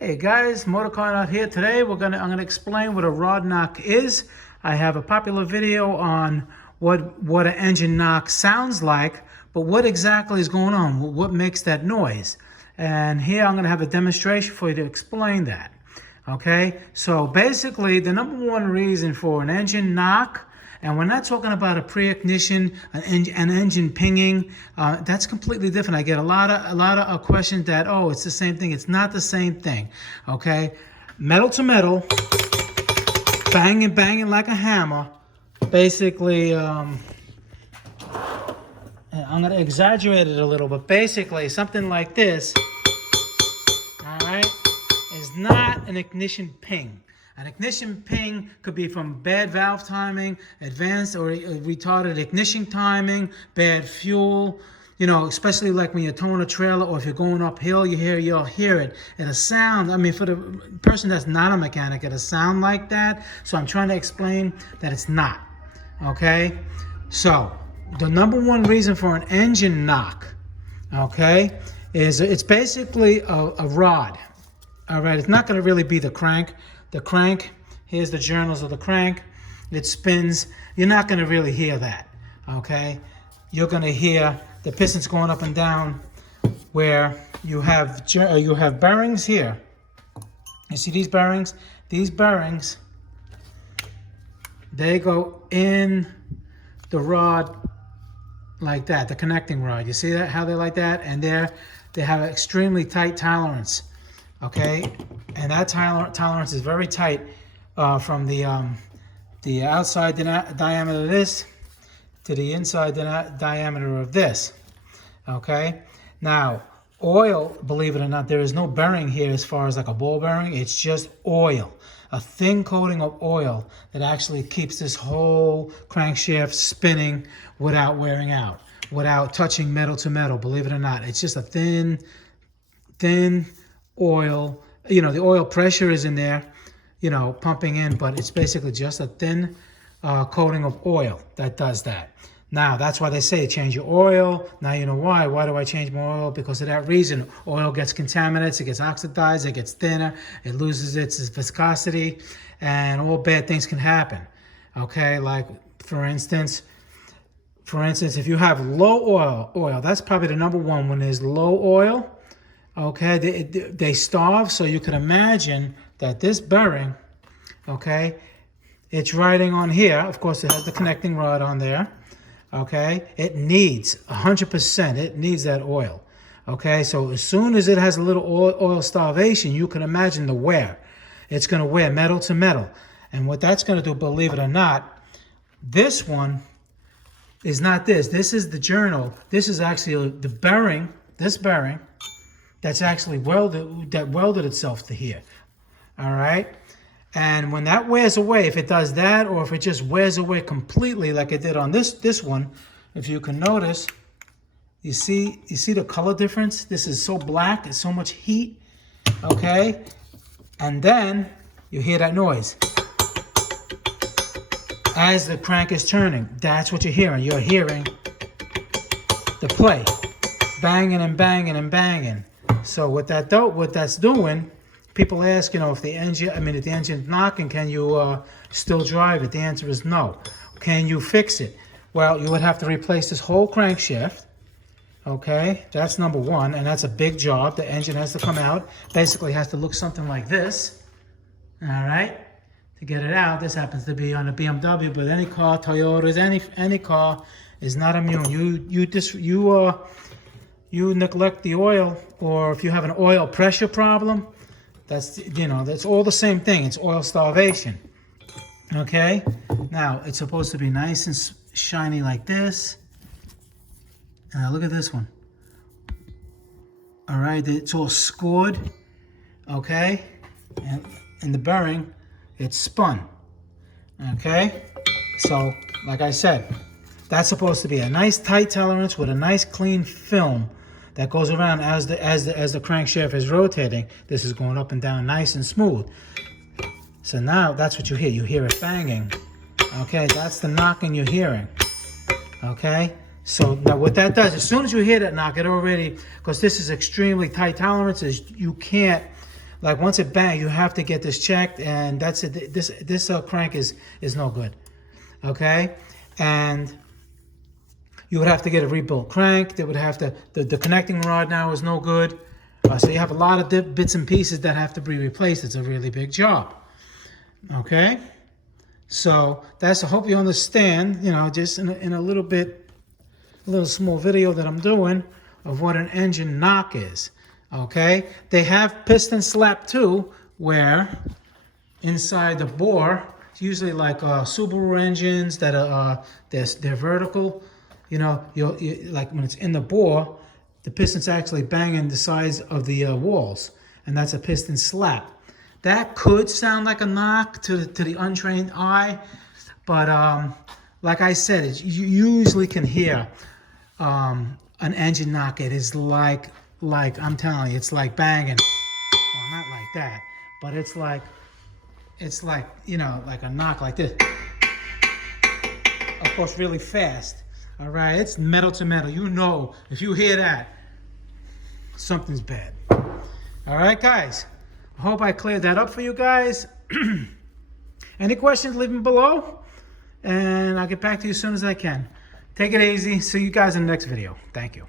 Hey guys, Motorcar out here. Today I'm gonna explain what a rod knock is. I have a popular video on what an engine knock sounds like, but what exactly is going on? What makes that noise? And here I'm gonna have a demonstration for you to explain that. Okay, so basically the number one reason for an engine knock, and we're not talking about a pre-ignition, an engine pinging. That's completely different. I get a lot of questions that, oh, it's the same thing. It's not the same thing. Okay, metal to metal, banging like a hammer. Basically, I'm going to exaggerate it a little, but basically something like this, all right, is not an ignition ping. An ignition ping could be from bad valve timing, advanced or retarded ignition timing, bad fuel, especially like when you're towing a trailer or if you're going uphill, you'll hear it. It'll sound, I mean, for the person that's not a mechanic, it'll sound like that. So I'm trying to explain that it's not, okay? So the number one reason for an engine knock, okay, is it's basically a rod, all right? It's not gonna really be the crank. The crank, here's the journals of the crank. It spins. You're not going to really hear that, okay? You're going to hear the pistons going up and down where you have bearings here. You see these bearings? These bearings, they go in the rod like that, the connecting rod. You see that, how they're like that? And they have an extremely tight tolerance. Okay, and that tolerance is very tight from the outside diameter of this to the inside diameter of this. Okay, now oil, believe it or not, there is no bearing here as far as like a ball bearing. It's just oil, a thin coating of oil that actually keeps this whole crankshaft spinning without wearing out, without touching metal to metal. Believe it or not, it's just a thin oil. The oil pressure is in there, pumping in, but it's basically just a thin coating of oil that does that. Now, that's why they say change your oil. Now you know why. Why do I change my oil? Because of that reason. Oil gets contaminated, it gets oxidized, it gets thinner, it loses its viscosity, and all bad things can happen. Okay, like for instance, if you have low oil, that's probably the number one when there's low oil. Okay, they starve, so you can imagine that this bearing, okay, it's riding on here. Of course, it has the connecting rod on there, okay? It needs 100%, it needs that oil, okay? So as soon as it has a little oil starvation, you can imagine the wear. It's going to wear metal to metal. And what that's going to do, believe it or not, this one is not this. This is the journal. This is actually the bearing, this bearing, that's actually welded itself to here, all right? And when that wears away, if it does that, or if it just wears away completely like it did on this one, if you can notice, you see the color difference? This is so black, it's so much heat, okay? And then you hear that noise as the crank is turning. That's what you're hearing. You're hearing the play, banging and banging and banging. So what that's doing, people ask, if the engine's knocking, can you still drive it? The answer is no. Can you fix it? Well, you would have to replace this whole crankshaft. Okay, that's number one, and that's a big job. The engine has to come out. Basically, has to look something like this. All right, to get it out. This happens to be on a BMW, but any car, Toyotas, any car is not immune. You neglect the oil, or if you have an oil pressure problem, that's all the same thing. It's oil starvation. Okay, now it's supposed to be nice and shiny like this. Look at this one. All right, it's all scored. Okay, and the bearing, it's spun. Okay, so like I said, that's supposed to be a nice tight tolerance with a nice clean film that goes around as the crankshaft is rotating. This is going up and down nice and smooth. So now that's what you hear. You hear it banging. Okay, that's the knocking you're hearing. Okay, so now what that does, as soon as you hear that knock, it already, because this is extremely tight tolerances, you can't Like once it bang, you have to get this checked, and that's it. This crank is no good. Okay, and you would have to get a rebuilt crank. They would have to, the connecting rod now is no good. So you have a lot of bits and pieces that have to be replaced. It's a really big job. Okay, so that's, I hope you understand, you know, just in a little bit, a little small video that I'm doing of what an engine knock is. Okay, they have piston slap too, where inside the bore, it's usually like Subaru engines that are they're vertical. You know, you like when it's in the bore, the piston's actually banging the sides of the walls, and that's a piston slap. That could sound like a knock to the untrained eye, but like I said, you usually can hear an engine knock. It is like I'm telling you, it's like banging. Well, not like that, but it's like you know, like a knock like this. Of course, really fast. All right, it's metal to metal. You know, if you hear that, something's bad. All right, guys. I hope I cleared that up for you guys. Any questions, leave them below, and I'll get back to you as soon as I can. Take it easy. See you guys in the next video. Thank you.